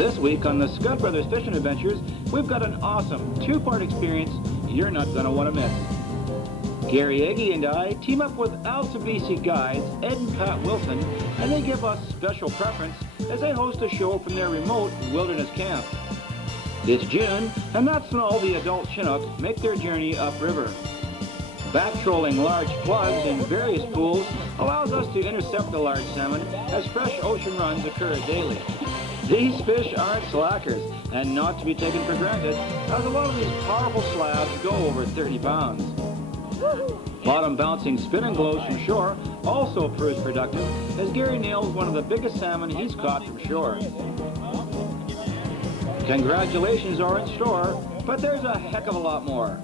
This week on the Scott Brothers Fishing Adventures, we've got an awesome two-part experience you're not going to want to miss. Gary Egge and I team up with Alta BC Guides, Ed and Pat Wilson, and they give us special preference as they host a show from their remote wilderness camp. It's June, and that's when all the adult Chinook make their journey upriver. Back-trolling large plugs in various pools allows us to intercept the large salmon as fresh ocean runs occur daily. These fish aren't slackers, and not to be taken for granted, as a lot of these powerful slabs go over 30 pounds. Bottom-bouncing spinning glows from shore also proves productive, as Gary nails one of the biggest salmon he's caught from shore. Congratulations are in store, but there's a heck of a lot more.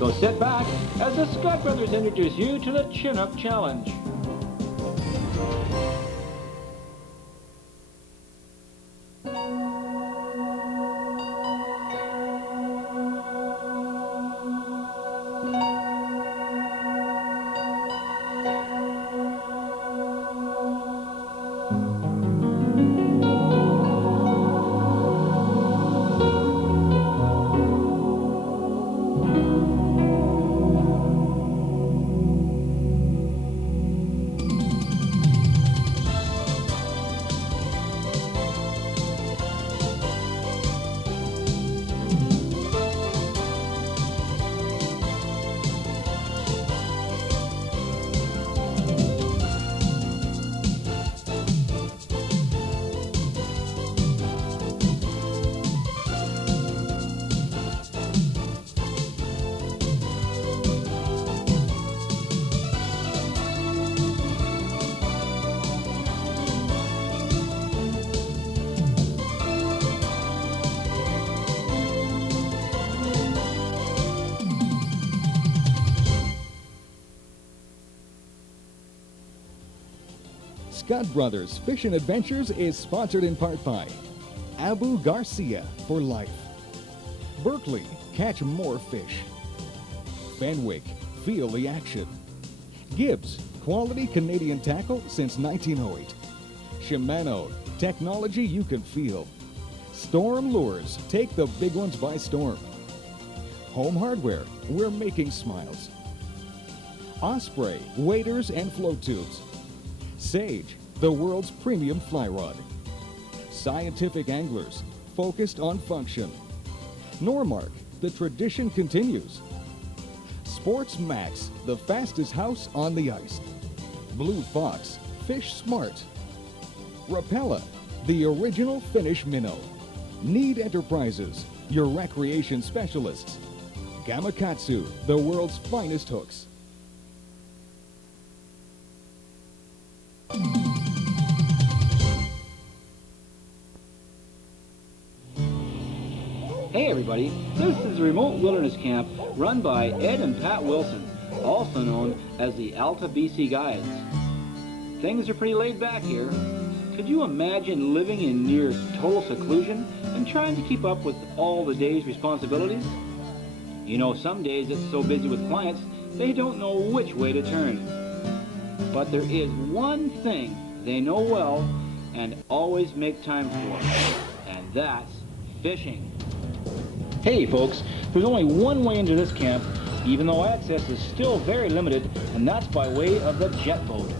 So sit back as the Scott Brothers introduce you to the Chinook Challenge. Scott Brothers Fishing Adventures is sponsored in part by Abu Garcia for life, Berkeley, catch more fish, Fenwick, feel the action, Gibbs, quality Canadian tackle since 1908, Shimano, technology you can feel, Storm Lures, take the big ones by storm, Home Hardware, we're making smiles, Osprey, waders and float tubes, Sage, the world's premium fly rod. Scientific Anglers, focused on function. Normark, the tradition continues. Sports Max, the fastest house on the ice. Blue Fox, fish smart. Rapella, the original Finnish minnow. Need Enterprises, your recreation specialists. Gamakatsu, the world's finest hooks. Hey everybody, this is the remote wilderness camp run by Ed and Pat Wilson, also known as the Alta BC Guides. Things are pretty laid back here. Could you imagine living in near total seclusion and trying to keep up with all the day's responsibilities? You know, some days it's so busy with clients, they don't know which way to turn. But there is one thing they know well and always make time for, and that's fishing. Hey folks, there's only one way into this camp, even though access is still very limited, and that's by way of the jet boat.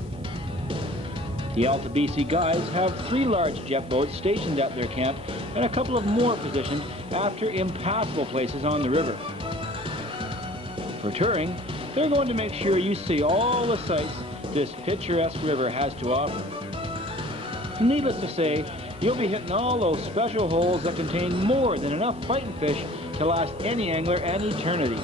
The Alta BC Guides have 3 large jet boats stationed at their camp and a couple of more positioned after impassable places on the river. For touring, they're going to make sure you see all the sights this picturesque river has to offer. Needless to say, you'll be hitting all those special holes that contain more than enough fighting fish to last any angler an eternity.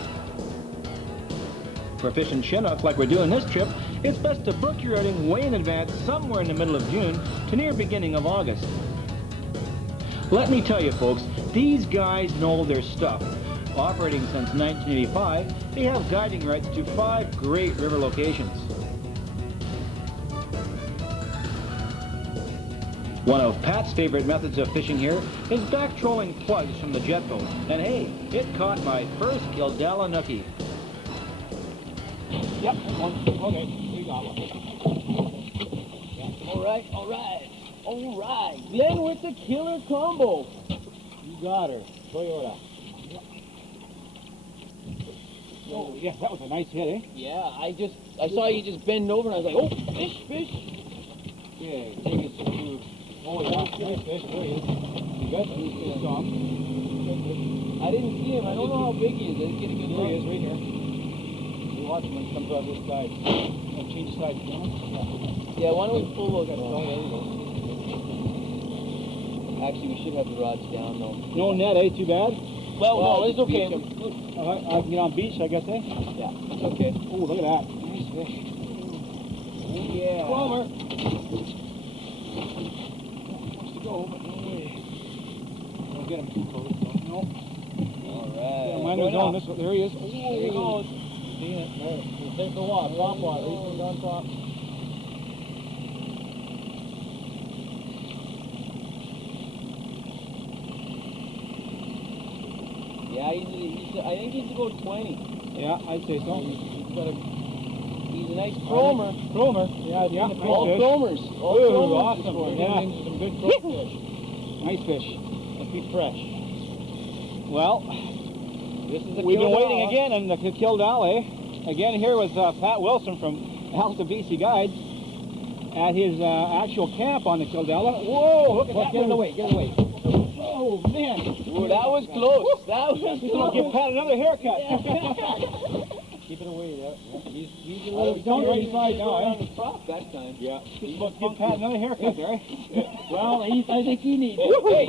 For fishing Chinook like we're doing this trip, it's best to book your outing way in advance, somewhere in the middle of June to near beginning of August. Let me tell you folks, these guys know their stuff. Operating since 1985, they have guiding rights to 5 great river locations. One of Pat's favorite methods of fishing here is back-trolling plugs from the jet boat. And hey, it caught my first Gildella nookie. Yep, one. Okay, we got one. Yeah. All right. All right, Glen with the killer combo. You got her. Toyota. Oh, yeah, that was a nice hit, eh? Yeah, I saw you just bend over and I was like, oh, fish. Okay, take it to... Oh, yeah, nice fish. There he is. You got him? He's gone. I didn't see him. I don't know how big he is. I didn't get a good There look. he is, right here. You watch him when he comes out this side. I'll change sides, you know? Yeah, why don't we pull those? Oh, there you go. Actually, we should have the rods down though. No net, eh? Too bad? Well, no, it's okay. I can get on beach, I guess, eh? Yeah, it's okay. Oh, look at that. Nice fish. Yeah. Over. Wants to go, but no way. Don't get him too close, though. No. All right. Yeah, mine was on this one. There he is. Oh, There he goes. See it? There. Take the water. Top water. He's on top. Yeah, I think he's about 20. Yeah, I'd say so. He's a nice chromer. Chromer. Yeah, yeah. Nice All fish. chromers. All Ooh, chromers. awesome. Yeah. Some good crawfish. Nice fish. Must be fresh. Well, This is a we've been killer. waiting again in the Kildale, eh? Again here with Pat Wilson from Alta BC Guides at his actual camp on the Kildale. Whoa, look at that. Get it away. Get it away. Oh, man. Ooh, that was close. That was He's going to give Pat another haircut. Keep it away there. He's a Oh, little he's on the right side now, on eh? the prop that time. Yeah. He's supposed to give Pat another haircut there, eh? Well, I think he needs it. Hey.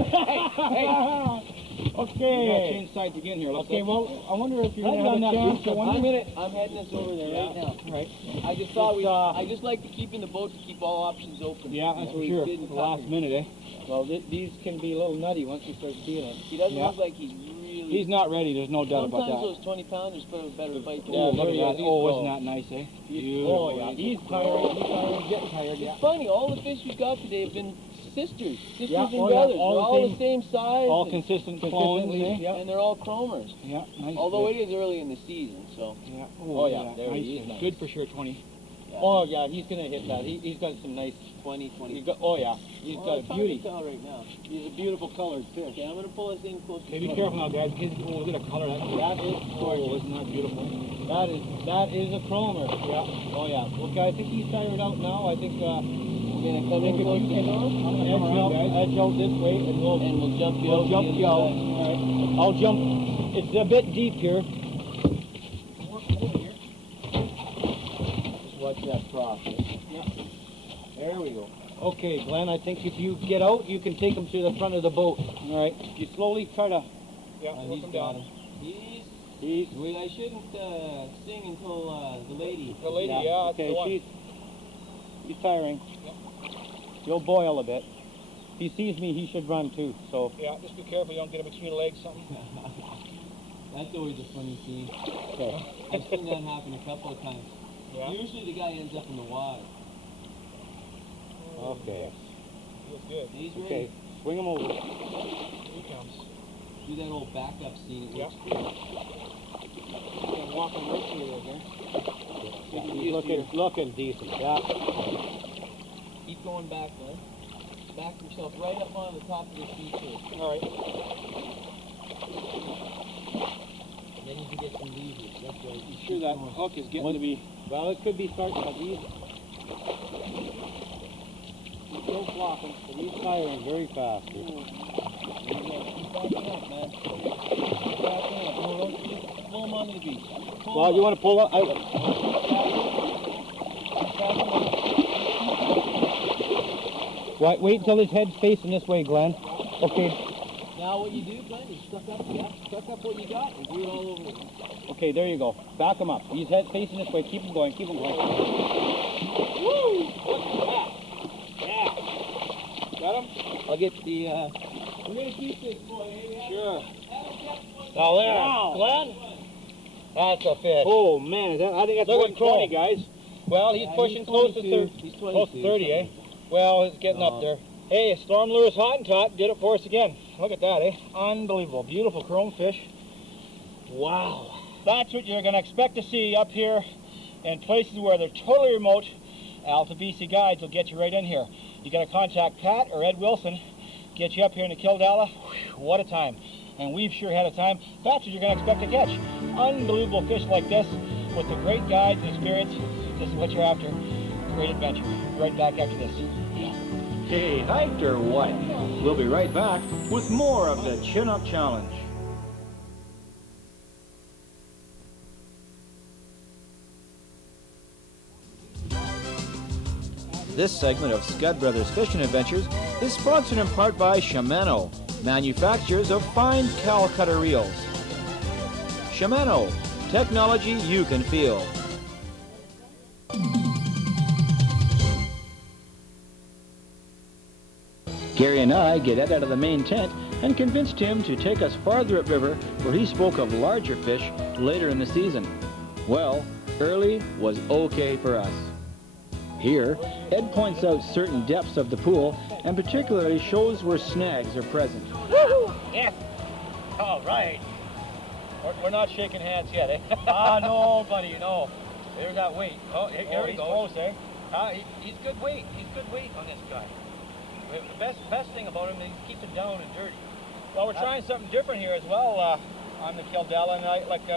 We gotta Okay. change sides again here. Okay, well, I wonder if you're I've going to done have a that chance. beach, I wonder. I'm heading this over there right now. All right. I just thought I just like to keep in the boat to keep all options open. Yeah, that's So for he sure. didn't The last cut me. minute, eh? Well, these can be a little nutty once you start feeling. He doesn't Yeah. look like he's really. He's not ready. There's no doubt about Sometimes that. those 20-pounders put a better fight. than Oh, others. look at he that. is. He's Oh, slow. isn't that nice, eh? Oh, Beautiful. yeah. He's tired. He's tired. Getting tired, yeah. It's funny. All the fish we've got today have been sisters Yeah, and oh, yeah, brothers. all They're the all same- the same size. All and, consistent clones, Consistently, eh? yeah. and they're all chromers. Yeah, nice. Although fish. it is early in the season, so. Yeah. Oh, yeah, there nice he is, fish. nice. Good for sure, 20. Oh, yeah, he's going to hit that. He's got some nice... 20. Oh, yeah. He's Well, got a it's hard beauty. to tell right now. He's a beautiful colored fish. Okay, I'm gonna pull us in close. Okay, be careful now, guys. Oh, look at the color. That is gorgeous. Isn't that beautiful? That is a chromer. Yeah. Oh, yeah. Okay, I think he's tired out now. I think... We're gonna come think in if close you to can shore, edge out this way, and we'll jump you we'll out. jump the you out. inside. All right. I'll jump. It's a bit deep here. Just watch that cross. There we go. Okay, Glenn, I think if you get out, you can take him to the front of the boat. All right. You slowly try to... Yeah, work He's him got down. him. Wait, I shouldn't sing until the lady. The lady, yeah, Okay, she's tiring. You'll boil a bit. If he sees me, he should run too. So Yeah, just be careful you don't get him between your legs something. That's always a funny scene. okay. I've seen that happen a couple of times. Yeah. Usually the guy ends up in the water. Okay. Feels good. He's ready. Okay. Swing him over. Here he comes. Do that old backup scene. It Yeah. works great. Okay, walking right through there, okay? Yeah, he's looking decent. Yeah. Keep going back, man. Back yourself right up on the top of the seashore. All right. Then you can get some levers. That's right. You sure that hook is getting to be... Well, it could be starting, but he's still flopping, but he's firing very fast. Keep backing up, man. Keep backing up. No, don't pull him onto the beach. Pull Well, him you up. want to pull up? Right, wait until his head's facing this way, Glenn. Okay. Now what you do, Glenn, is suck up what you got and do it all over again. Okay, there you go. Back him up. His head facing this way. Keep him going. Keep him going. Woo! Look at that. Yeah. Got him? I'll get the, we're gonna keep this boy, eh? Sure. Now there, Wow. Glenn. That's a fish. Oh, man. Is that, I think that's Look more at than 20, Cole. guys. Well, he's pushing close to 30. He's 22. Close to 30, eh? Well, it's getting up there. Hey, storm lure is hot and taut. Did it for us again. Look at that, eh? Unbelievable. Beautiful chrome fish. Wow. That's what you're going to expect to see up here in places where they're totally remote. Alta BC Guides will get you right in here. You got to contact Pat or Ed Wilson, get you up here in the Kildala. What a time. And we've sure had a time. That's what you're going to expect to catch. Unbelievable fish like this with the great guides and spirits. This is what you're after. Great adventure. Right back after this. Hey, hyped or what? We'll be right back with more of the Chinook Challenge. This segment of Scud Brothers Fishing Adventures is sponsored in part by Shimano, manufacturers of fine Calcutta reels. Shimano, technology you can feel. Gary and I get Ed out of the main tent and convinced him to take us farther upriver where he spoke of larger fish later in the season. Well, early was okay for us. Here, Ed points out certain depths of the pool and particularly shows where snags are present. Woohoo! Yes! All right. We're not shaking hands yet, eh? No, buddy, no. There's that weight. Oh, here he goes. Close, eh? He's good weight. He's good weight on this guy. The best thing about him is he keeps it down and dirty. Well, we're trying something different here as well on the Kildala, and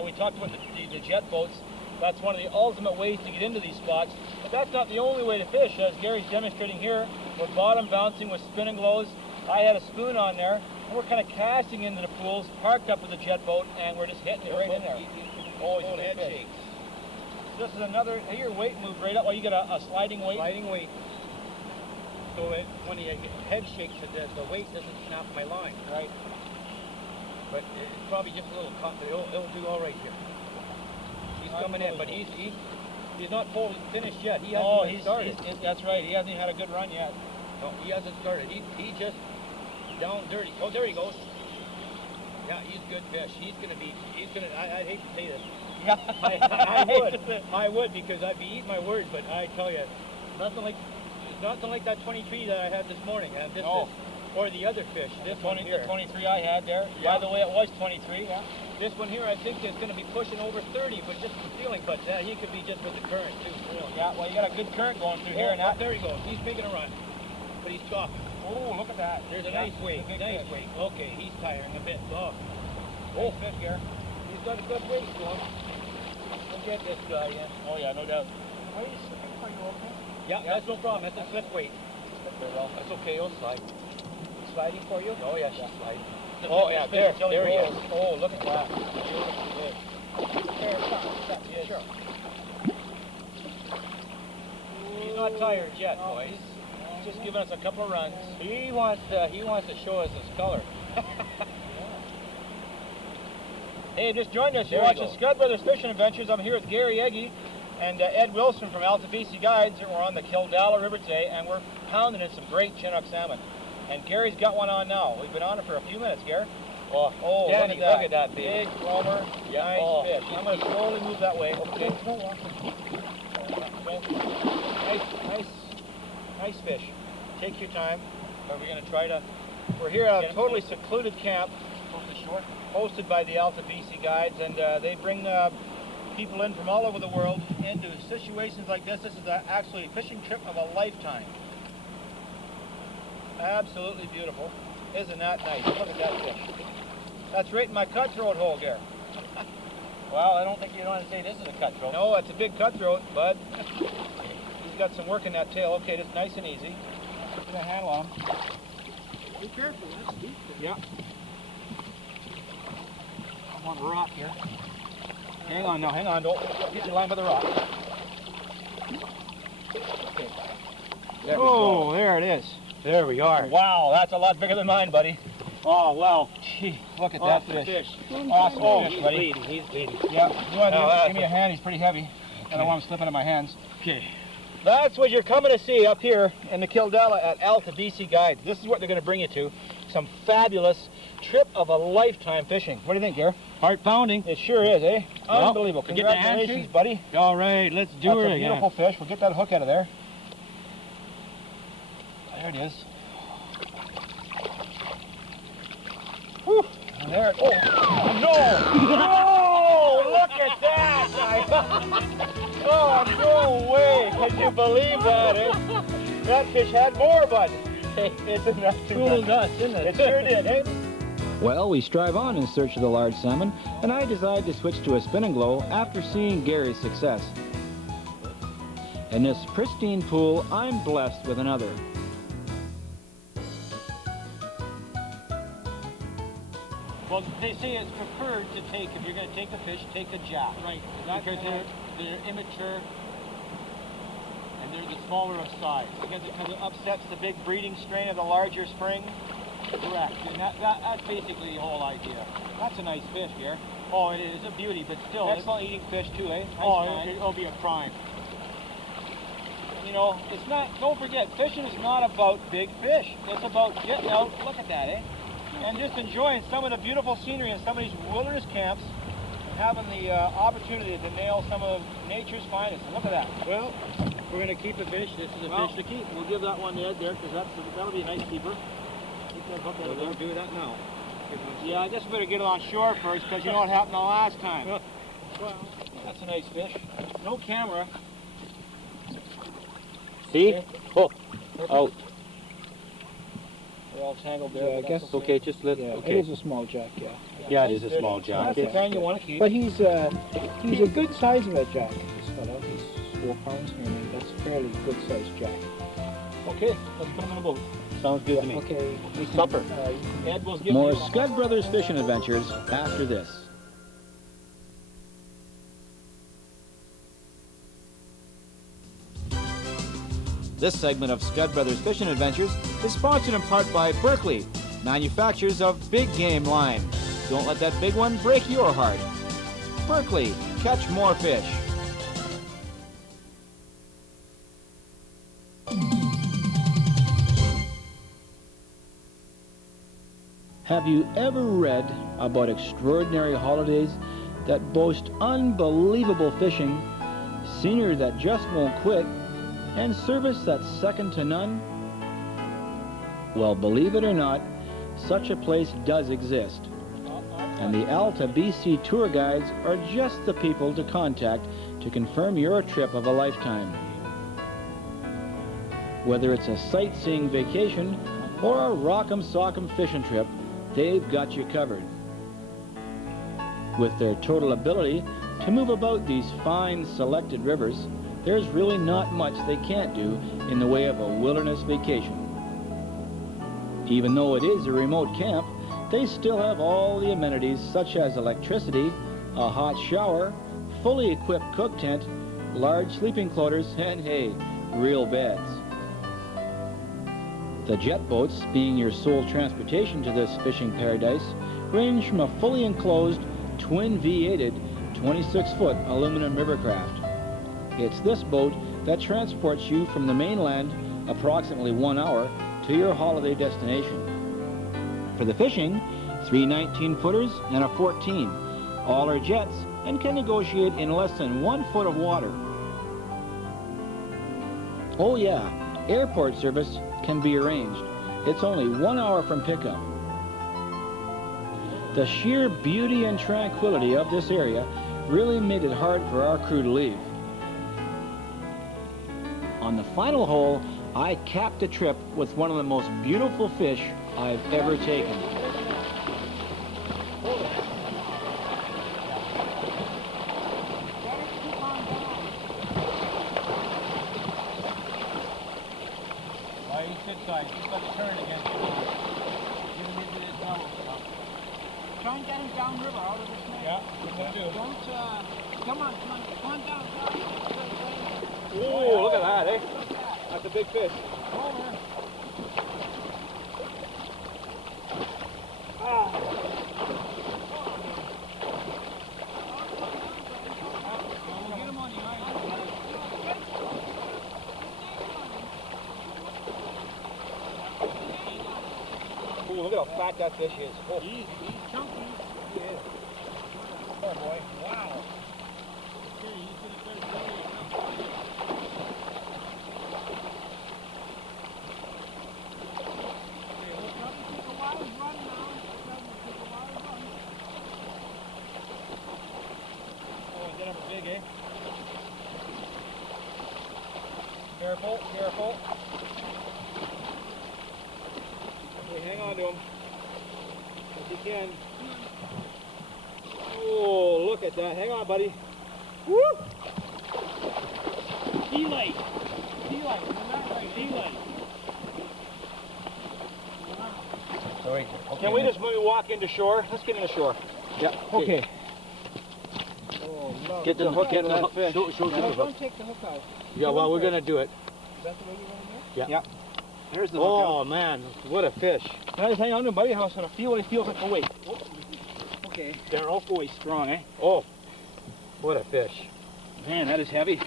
we talked about the jet boats. That's one of the ultimate ways to get into these spots. But that's not the only way to fish, as Gary's demonstrating here. We're bottom bouncing with spinning glows. I had a spoon on there, and we're kind of casting into the pools, parked up with the jet boat, and we're just hitting it right in there. Oh, he's head shakes. This is another, your weight moved right up. Oh, you got a sliding weight? Sliding weight. So when the head shakes, the weight doesn't snap my line. Right. But it's probably just a little cut, but it'll do all right here. He's coming in, but he's not fully finished yet. He hasn't even started. That's right. He hasn't even had a good run yet. No, he hasn't started. He just down dirty. Oh, there he goes. Yeah, he's good fish. I'd hate to say this. Yeah, I would because I'd be eating my words, but I tell you, nothing like that 23 that I had this morning. And this or the other fish. This one here. The 23 I had there. Yeah. By the way, it was 23. Yeah. This one here, I think, is going to be pushing over 30, but just from feeling. But he could be just with the current, too. Really. Yeah, well, you got a good current going through here. And there he goes. He's making a run. But he's stopping. Oh, look at that. There's a nice weight. Nice weight. Okay, he's tiring a bit. Oh, fish here. He's got a good weight to him. We'll get this guy in. Oh, yeah, no doubt. Are you okay? Yeah, that's no problem. That's a slip weight. That's okay. He'll slide. Sliding for you? Oh, yeah, she's sliding. Oh, yeah, there he is. Oh, look at that. There, sure. He's not tired yet, boys. He's just giving us a couple of runs. He wants to show us his color. Hey, just joined us. You're watching Scud Brothers Fishing Adventures. I'm here with Gary Egge and Ed Wilson from Alta BC Guides. We're on the Kildala River today, and we're pounding in some great Chinook salmon. And Gary's got one on now. We've been on it for a few minutes, Gary. Oh, Danny, look at that big roamer. Yeah. Nice fish. I'm going to slowly move that way. Okay. Nice fish. Take your time. We're going to try to... We're here at a totally secluded camp hosted by the Alta BC Guides, and they bring people in from all over the world into situations like this. This is actually a fishing trip of a lifetime. Absolutely beautiful. Isn't that nice? Look at that fish. That's right in my cutthroat hole, Gary. Well, I don't think you want to say this is a cutthroat. No, it's a big cutthroat, bud. He's got some work in that tail. Okay, just nice and easy. Put a handle on him. Be careful, that's deep. Yeah. I'm on a rock here. Hang on now, hang on. Don't get your line by the rock. Okay. There it is. There we are. Wow, that's a lot bigger than mine, buddy. Oh, wow. Gee, look at that fish. Awesome fish, buddy. He's bleeding. Yeah, you want to give me a hand? He's pretty heavy. Okay. I don't want him slipping in my hands. Okay. That's what you're coming to see up here in the Kildala at Alta BC Guides. This is what they're going to bring you to. Some fabulous trip of a lifetime fishing. What do you think, Gary? Heart pounding. It sure is, eh? Well, unbelievable. Congratulations, buddy. All right, let's do it again. That's a beautiful fish. We'll get that hook out of there. There it is. Whew. There it is. Oh, no! No! Look at that! Oh, no way! Can you believe that, eh? that fish had more, bud. Hey, isn't that too Fooled us, didn't it? It sure did, eh? Well, we strive on in search of the large salmon, and I decided to switch to a spin and glow after seeing Gary's success. In this pristine pool, I'm blessed with another. Well, they say it's preferred to take, if you're going to take a fish, take a jack. Right. Because they're immature and they're the smaller of size. Because it upsets the big breeding strain of the larger spring. Correct. And that's basically the whole idea. That's a nice fish here. Oh, it is a beauty, but still. Excellent eating fish too, eh? It'll be a crime. You know, it's not, don't forget, fishing is not about big fish. It's about getting out, look at that, eh? And just enjoying some of the beautiful scenery in some of these wilderness camps and having the opportunity to nail some of nature's finest. And look at that. Well, we're going to keep a fish. This is a fish to keep. We'll give that one to Ed there because that'll be a nice keeper. We'll do that now. Yeah, I just better get it on shore first because you know what happened the last time. Well, that's a nice fish. No camera. See? Oh, out. They're all tangled there. Yeah, I guess. Okay, just let, Yeah, okay. it is a small jack, yeah. Yeah, it is a small jack. That's the kind you want to keep. But he's a good size of a jack, this fellow. He's 4 pounds. I mean, that's a fairly good sized jack. Okay, let's put him in a boat. Sounds good to me. Okay. Supper. Ed will give More you Scud Brothers fishing adventures after this. This segment of Scud Brothers Fishing Adventures is sponsored in part by Berkley, manufacturers of big game line. Don't let that big one break your heart. Berkley, catch more fish. Have you ever read about extraordinary holidays that boast unbelievable fishing, scenery that just won't quit, and service that's second to none? Well, believe it or not, such a place does exist. And the Alta BC Tour Guides are just the people to contact to confirm your trip of a lifetime. Whether it's a sightseeing vacation or a rock'em sock'em fishing trip, they've got you covered. With their total ability to move about these fine selected rivers, there's really not much they can't do in the way of a wilderness vacation. Even though it is a remote camp, they still have all the amenities such as electricity, a hot shower, fully equipped cook tent, large sleeping quarters, and hey, real beds. The jet boats, being your sole transportation to this fishing paradise, range from a fully enclosed, twin V8'd, 26-foot aluminum rivercraft. It's this boat that transports you from the mainland approximately 1 hour to your holiday destination. For the fishing, 3 19-footers and a 14. All are jets and can negotiate in less than 1 foot of water. Oh yeah, airport service can be arranged. It's only 1 hour from pickup. The sheer beauty and tranquility of this area really made it hard for our crew to leave. On the final hole, I capped the trip with one of the most beautiful fish I've ever taken. Why you sit side? Just let it turn again. Get him into this level stuff. Try and get him downriver out of the snake. Yeah, what I'm gonna do. Don't, come on down. Oh, look at that, eh? That's a big fish. Over. We'll get him on the island. Oh, look at how fat that fish is. Oh. He's chunky. He is. Poor boy. Wow. Okay, he's gonna start going. Okay, we'll probably take a wild run now. Oh, get him big, eh? Careful, careful. Okay, hang on to him. If you can. Oh, look at that. Hang on, buddy. Woo! Daylight. Daylight. Daylight. Sorry. Okay, can we just maybe walk into shore? Let's get into shore. Yeah. Okay. Oh, no. Get the hook into that fish. Don't take the hook out. Yeah, well, we're gonna do it. Is that the way you're going to do it? Yeah. There's the hook. Oh man, what a fish! Can I just hang on to him, buddy? How it's gonna feel? What he feels like? Oh wait. Okay. They're always strong, eh? Oh, what a fish! Man, that is heavy.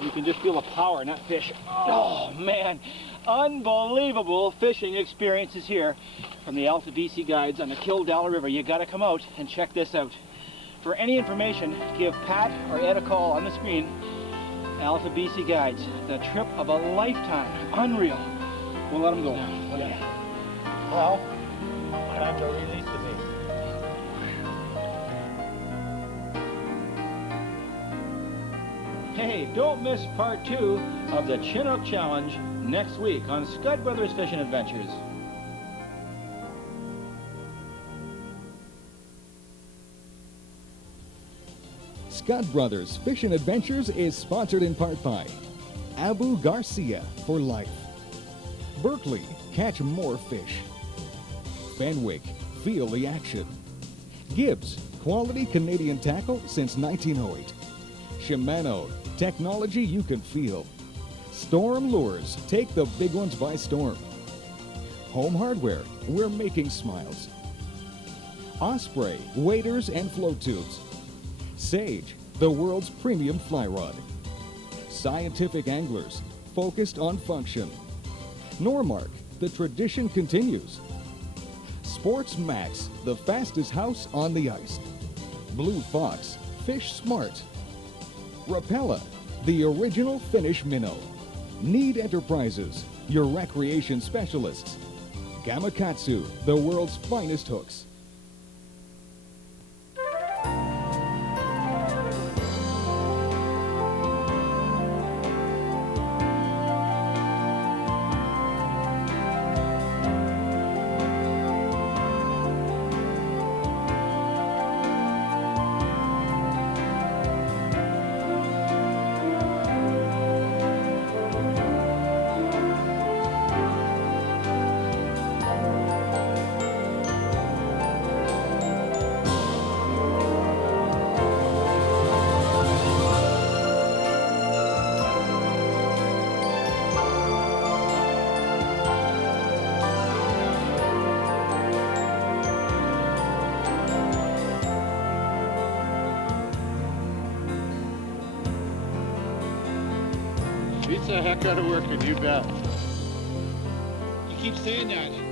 You can just feel the power in that fish. Oh man, unbelievable fishing experiences here from the Alta BC Guides on the Kildare River. You gotta come out and check this out. For any information, give Pat or Ed a call on the screen. Alta BC Guides, the trip of a lifetime. Unreal. We'll let them go. Well, time to release the bait. Hey, don't miss part 2 of the Chinook Challenge next week on Scud Brothers Fishing Adventures. Scud Brothers Fishing Adventures is sponsored in part by Abu Garcia for life. Berkeley, catch more fish. Fenwick, feel the action. Gibbs, quality Canadian tackle since 1908. Shimano, technology you can feel. Storm Lures, take the big ones by storm. Home Hardware, we're making smiles. Osprey, waders and float tubes. Sage, the world's premium fly rod. Scientific Anglers, focused on function. Normark, the tradition continues. Sports Max, the fastest house on the ice. Blue Fox, fish smart. Rapella, the original Finnish minnow. Need Enterprises, your recreation specialists. Gamakatsu, the world's finest hooks. Beats the heck out of working, you bet. You keep saying that.